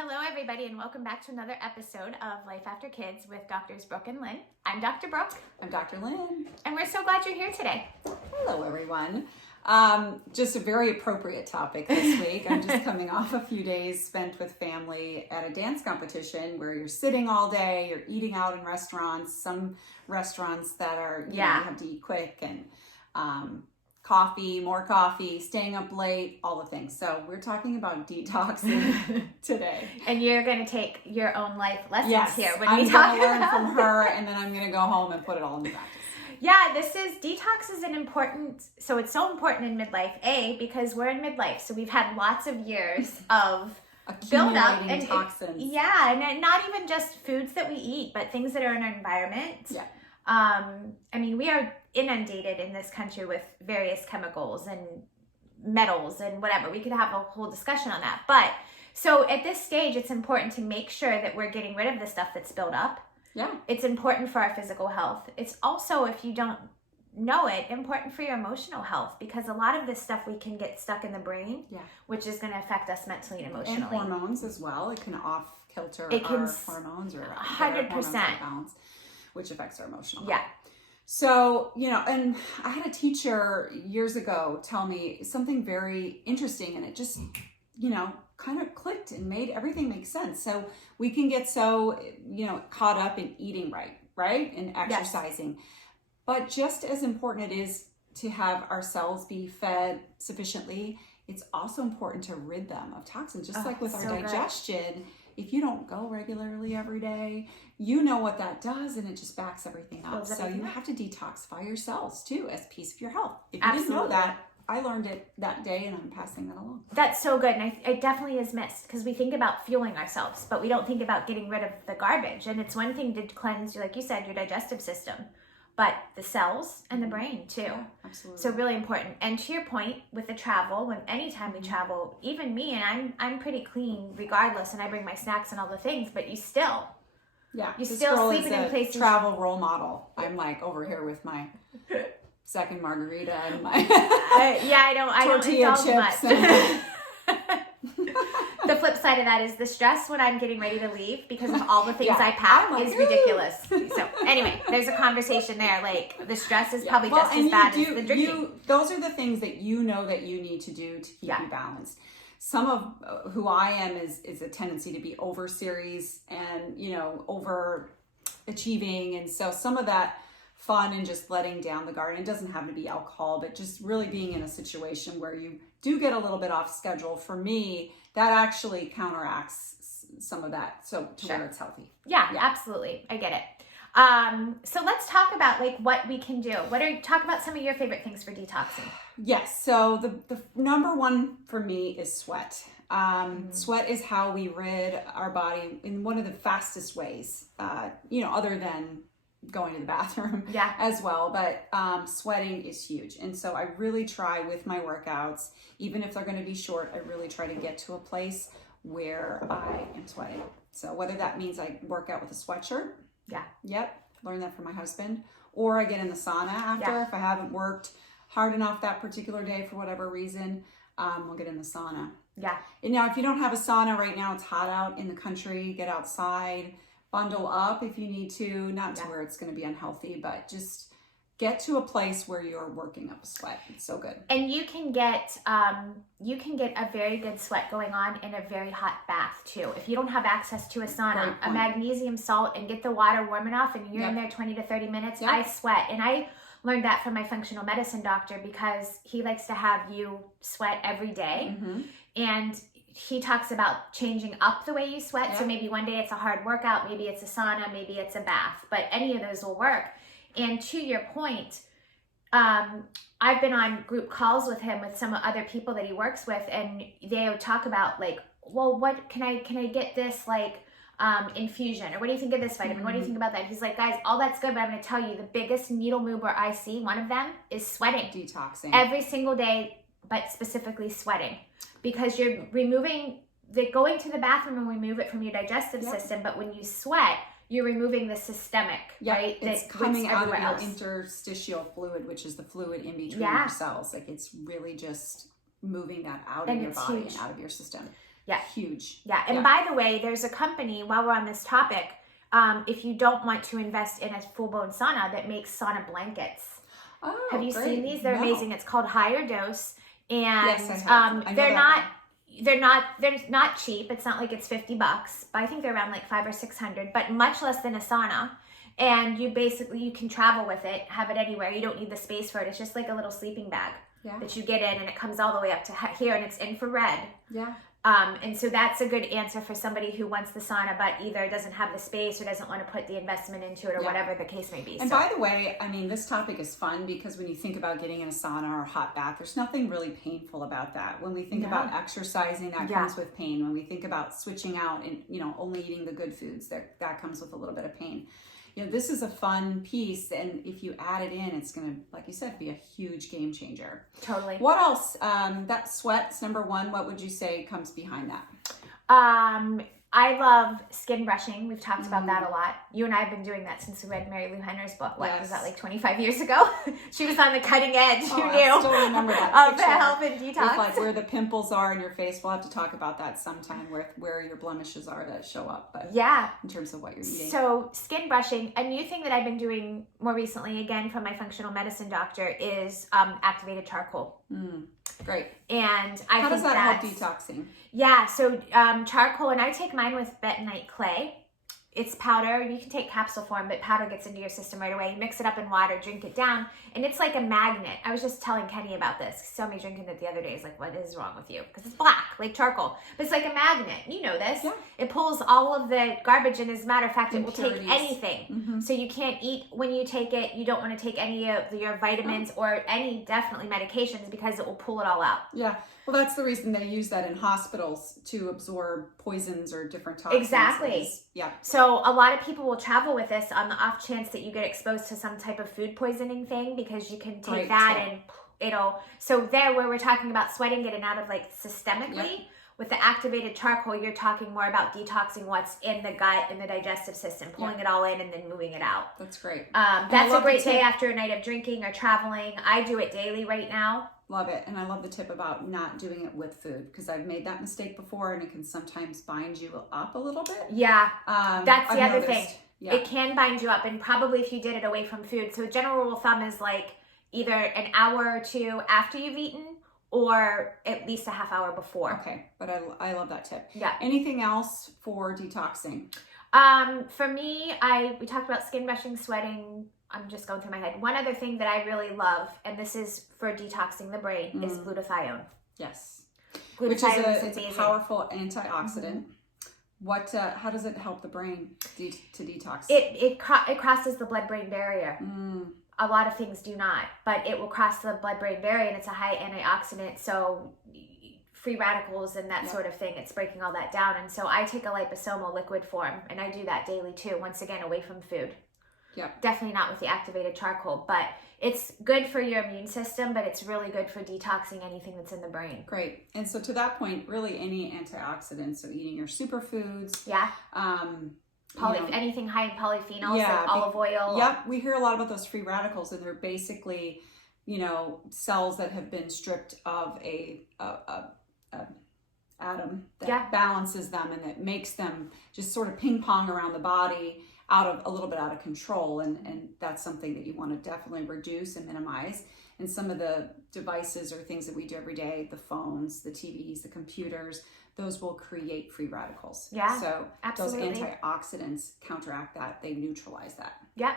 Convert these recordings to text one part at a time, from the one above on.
Hello, everybody, and welcome back to another episode of Life After Kids with Doctors Brooke and Lynne. I'm Dr. Brooke. I'm Dr. Lynne. And we're so glad you're here today. Hello, everyone. Just a very appropriate topic this week. I'm just coming off a few days spent with family at a dance competition where you're sitting all day, you're eating out in restaurants, some restaurants that are, you have to eat quick, and more coffee, staying up late, all the things. So we're talking about detoxing today. And you're going to take your own life lessons here when I'm we talk going to learn about from her, and then I'm going to go home and put it all into practice. Yeah, detox is it's so important in midlife, because we're in midlife. So we've had lots of years of build up and toxins. And not even just foods that we eat, but things that are in our environment. Yeah. We are inundated in this country with various chemicals and metals and whatever. We could have a whole discussion on that. But so at this stage, it's important to make sure that we're getting rid of the stuff that's built up. Yeah. It's important for our physical health. It's also, if you don't know it, important for your emotional health, because a lot of this stuff we can get stuck in the brain, which is going to affect us mentally and emotionally. And hormones as well. It can off-kilter our hormones or 100%. Balance, which affects our emotional health. Yeah. So, and I had a teacher years ago tell me something very interesting, and it just, kind of clicked and made everything make sense. So we can get so, caught up in eating right? And exercising. Yes. But just as important it is to have our cells be fed sufficiently, it's also important to rid them of toxins. Just like with our digestion, if you don't go regularly every day, you know what that does, and it just backs everything up. So you have to detoxify your cells too as piece of your health. If you didn't know that, I learned it that day, and I'm passing that along. That's so good, and it definitely is missed, because we think about fueling ourselves, but we don't think about getting rid of the garbage. And it's one thing to cleanse, like you said, your digestive system, but the cells and the brain too. Yeah, absolutely. So really important. And to your point with the travel, anytime we travel, even me, and I'm pretty clean regardless, and I bring my snacks and all the things, but you still sleeping in places. Travel role model. I'm like over here with my second margarita and my I don't tortilla chips. The flip side of that is the stress when I'm getting ready to leave because of all the things I pack is ridiculous. So anyway, there's a conversation there. Like the stress is probably just as bad as the drinking. Those are the things that you know that you need to do to keep you balanced. Some of who I am is a tendency to be over serious and, over achieving. And so some of that fun and just letting down the guard, it doesn't have to be alcohol, but just really being in a situation where you do get a little bit off schedule, for me, that actually counteracts some of that. So where it's healthy. Yeah, absolutely. I get it. So let's talk about what we can do. Talk about some of your favorite things for detoxing. Yes. So the number one for me is sweat. Sweat is how we rid our body in one of the fastest ways, other than going to the bathroom as well. But sweating is huge. And so I really try with my workouts, even if they're going to be short, I really try to get to a place where I am sweating. So whether that means I work out with a sweatshirt. Learned that from my husband. Or I get in the sauna after if I haven't worked hard enough that particular day for whatever reason. We'll get in the sauna. Yeah. And now if you don't have a sauna right now, it's hot out in the country, get outside, bundle up if you need to, not to where it's going to be unhealthy, but just get to a place where you're working up a sweat. It's so good. And you can get a very good sweat going on in a very hot bath too. If you don't have access to a sauna, a magnesium salt, and get the water warm enough, and you're in there 20 to 30 minutes, I sweat. And I learned that from my functional medicine doctor, because he likes to have you sweat every day. Mm-hmm. And he talks about changing up the way you sweat. So maybe one day it's a hard workout, maybe it's a sauna, maybe it's a bath, but any of those will work. And to your point, I've been on group calls with him with some other people that he works with, and they talk about what can I get this infusion, or what do you think of this vitamin? What do you think about that? He's like, guys, all that's good, but I'm going to tell you the biggest needle mover I see, one of them is sweating. Detoxing. Every single day, but specifically sweating, because you're going to the bathroom and remove it from your digestive system, but when you sweat, you're removing the systemic, right? It's coming out of your interstitial fluid, which is the fluid in between your cells. It's really just moving that out of your body and out of your system. Yeah. Huge. Yeah. And by the way, there's a company, while we're on this topic, if you don't want to invest in a full-blown sauna, that makes sauna blankets. Oh, have you great. seen these? They're amazing. It's called Higher Dose. And yes, I have. they're not cheap. It's not like it's $50, but I think they're around like $500 or $600, but much less than a sauna. And you can travel with it, have it anywhere. You don't need the space for it. It's just like a little sleeping bag that you get in, and it comes all the way up to here, and it's infrared. Yeah. And so that's a good answer for somebody who wants the sauna, but either doesn't have the space or doesn't want to put the investment into it, or whatever the case may be. And by the way, I mean, this topic is fun because when you think about getting in a sauna or a hot bath, there's nothing really painful about that. When we think about exercising, that comes with pain. When we think about switching out and, only eating the good foods, that comes with a little bit of pain. This is a fun piece, and if you add it in, it's going to, like you said, be a huge game changer. Totally. What else? That sweat's number one. What would you say comes behind that? I love skin brushing. We've talked about that a lot. You and I have been doing that since we read Mary Lou Henner's book. What was that, like 25 years ago? She was on the cutting edge. Who knew? I still remember that of health and detox. With, like, where the pimples are in your face. We'll have to talk about that sometime, where your blemishes are that show up. But in terms of what you're eating. So skin brushing, a new thing that I've been doing more recently, again from my functional medicine doctor, is activated charcoal. Great. And how does that help detoxing? Yeah, so charcoal, and I take mine with bentonite clay. It's powder. You can take capsule form, but powder gets into your system right away. You mix it up in water, drink it down, and it's like a magnet. I was just telling Kenny about this. He saw me drinking it the other day. He's like, what is wrong with you? Because it's black, like charcoal. But it's like a magnet. You know this. Yeah. It pulls all of the garbage, and as a matter of fact, it will take anything. So you can't eat when you take it. You don't want to take any of your vitamins or any, definitely medications, because it will pull it all out. Yeah. Well, that's the reason they use that in hospitals, to absorb poisons or different toxins. Exactly. Yeah. So a lot of people will travel with this on the off chance that you get exposed to some type of food poisoning thing, because you can take and it'll, so there where we're talking about sweating, getting out of like systemically, with the activated charcoal, you're talking more about detoxing what's in the gut and the digestive system, pulling it all in and then moving it out. That's great. That's a great day after a night of drinking or traveling. I do it daily right now. Love it. And I love the tip about not doing it with food, because I've made that mistake before, and it can sometimes bind you up a little bit. Yeah, that's the other thing. Yeah. It can bind you up, and probably if you did it away from food. So general rule of thumb is like either an hour or two after you've eaten, or at least a half hour before. Okay, but I love that tip. Yeah. Anything else for detoxing? For me, we talked about skin brushing, sweating. I'm just going through my head. One other thing that I really love, and this is for detoxing the brain, is glutathione. Yes. Glutathione it's a powerful antioxidant. What? How does it help the brain to detox? It crosses the blood-brain barrier. A lot of things do not, but it will cross the blood-brain barrier, and it's a high antioxidant. So free radicals and that sort of thing, it's breaking all that down. And so I take a liposomal liquid form, and I do that daily too. Once again, away from food. Yeah. Definitely not with the activated charcoal, but it's good for your immune system, but it's really good for detoxing anything that's in the brain. Great. And so to that point, really any antioxidants, so eating your superfoods. Yeah. Anything high in polyphenols, like olive oil. Yep. We hear a lot about those free radicals, and they're basically, cells that have been stripped of a atom that balances them, and that makes them just sort of ping pong around the body, a little bit out of control, and that's something that you want to definitely reduce and minimize. And some of the devices or things that we do every day, the phones, the TVs, the computers, those will create free radicals. Yeah, so absolutely. Those antioxidants counteract that. They neutralize that. Yep.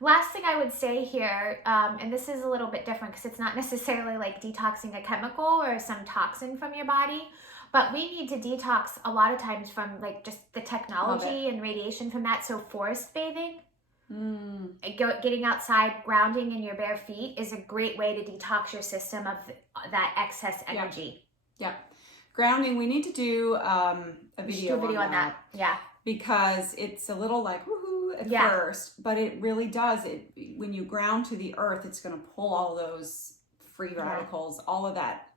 Last thing I would say here, and this is a little bit different because it's not necessarily like detoxing a chemical or some toxin from your body, but we need to detox a lot of times from like just the technology and radiation from that. So forest bathing, getting outside, grounding in your bare feet is a great way to detox your system of that excess energy. Yeah. Grounding, we need to do a video on that. Yeah. Because it's a little like woohoo at first, but it really does. When you ground to the earth, it's going to pull all those free radicals, all of that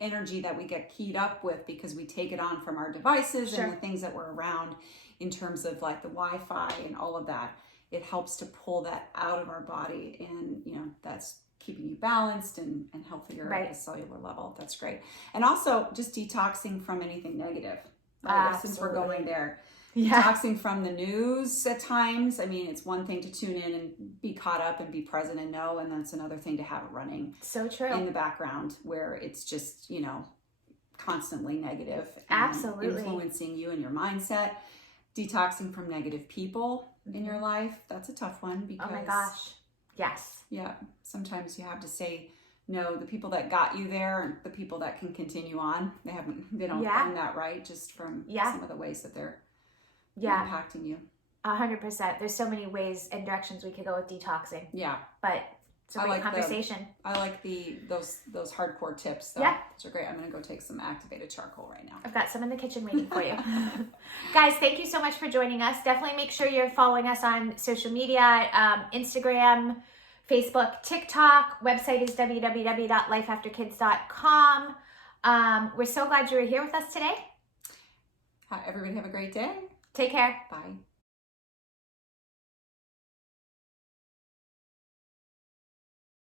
energy that we get keyed up with because we take it on from our devices and the things that were around in terms of like the Wi-Fi and all of that. It helps to pull that out of our body, and that's keeping you balanced and healthier Right. at a cellular level. That's great. And also just detoxing from anything negative. Right? Since we're going there. Yeah. Detoxing from the news at times. I mean, it's one thing to tune in and be caught up and be present and know, and that's another thing to have it running So true. in the background where it's just, you know, constantly negative and Absolutely. influencing you and your mindset. Detoxing from negative people in your life. That's a tough one because, oh my gosh. Yes. yeah, sometimes you have to say no. The people that got you there aren't the people that can continue on. They don't earn that right just from some of the ways that they're impacting you. 100%. There's so many ways and directions we could go with detoxing. Yeah. But it's a great conversation. I like those hardcore tips though. Yeah. Those are great. I'm gonna go take some activated charcoal right now. I've got some in the kitchen waiting for you. Guys, thank you so much for joining us. Definitely make sure you're following us on social media, Instagram, Facebook, TikTok. Website is www.lifeafterkids.com. We're so glad you were here with us today. Hi, everybody have a great day. Take care. Bye.